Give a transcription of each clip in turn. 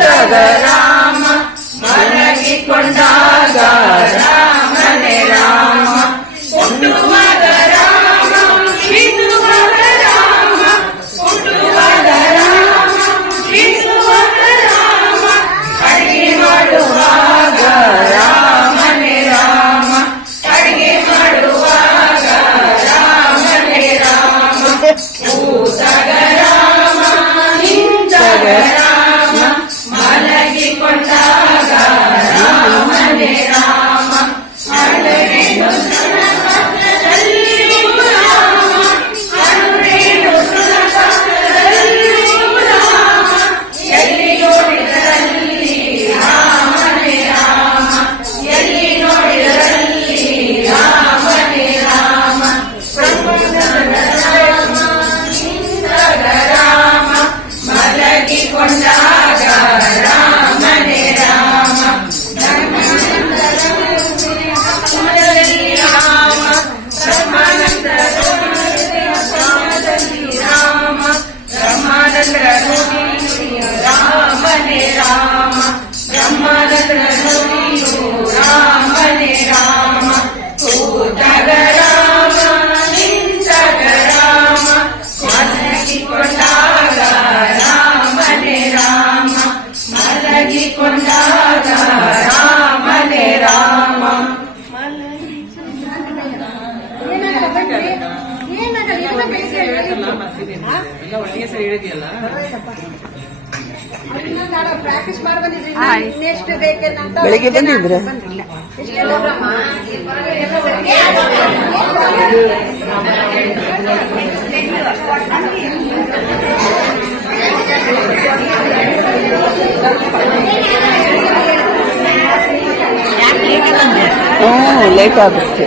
கொண்டதராம மணங்கி கொண்டாதார ಬೆಳಿಗ್ಗೆ ಬಂದಿದ್ರ ಹ್ಞೂ ಲೇಟ್ ಆಗುತ್ತೆ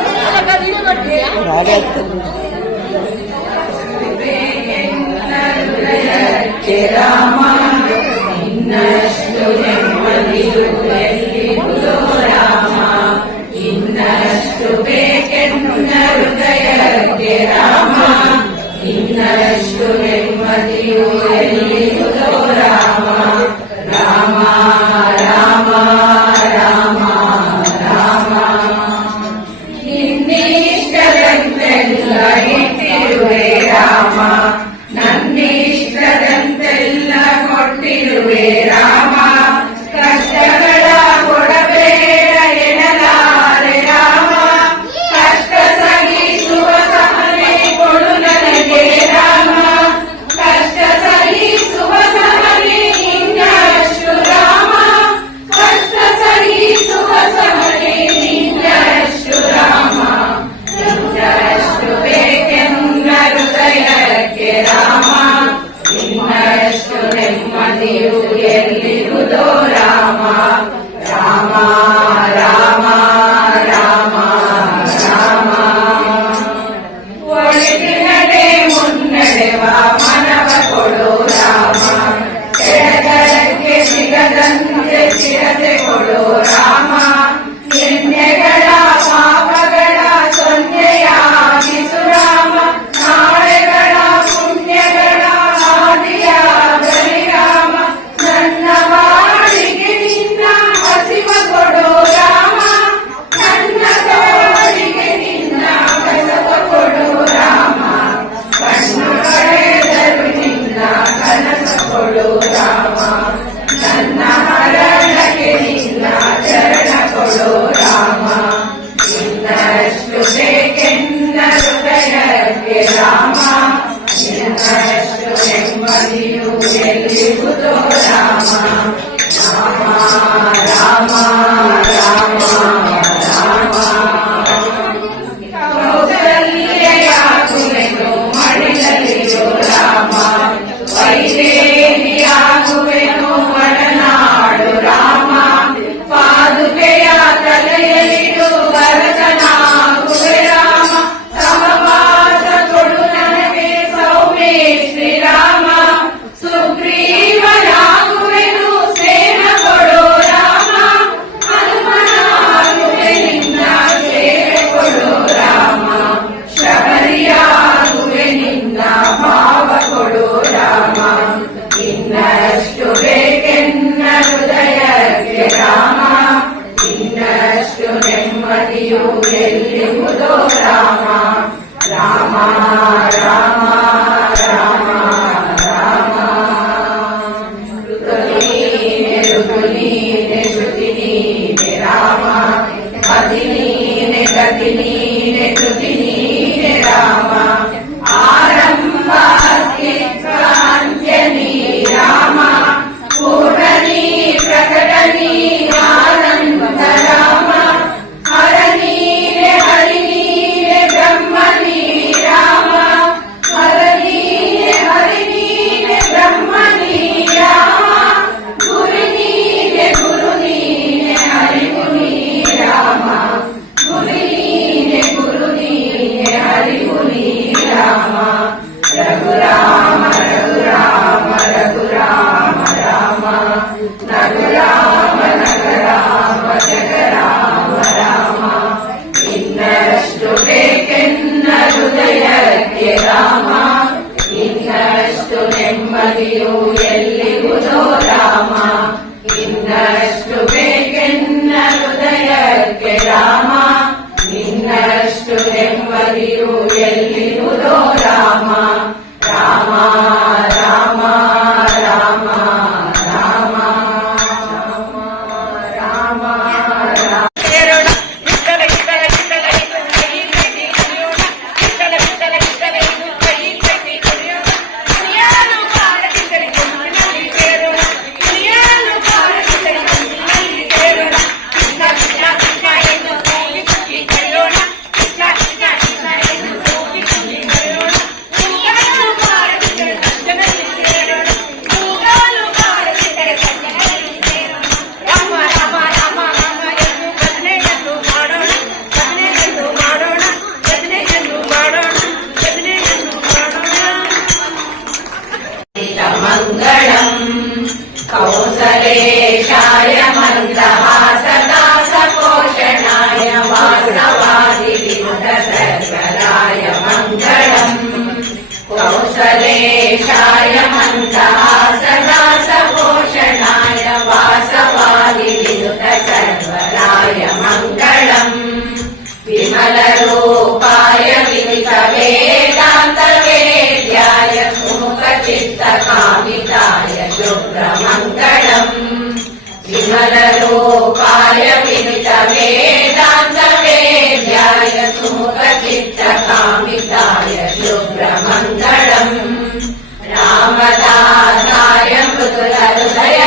Innashtu nekmadiyo eliyo dorama Yeah. Rama Rama ಹರಿಯು ಎಲ್ಲಿಹುದೋ Rama Rama Rama Rama Rama ಋತುನೀನೆ ಋತುನೀನೆ ಶ್ರುತಿನೀನೆ Rama ಗತಿನೀನೆ ಗತಿನೀ Rama ಇನ್ನಷ್ಟು ನೆಮ್ಮದಿಯು ಎಲ್ಲಿಗುದೋ Yeah.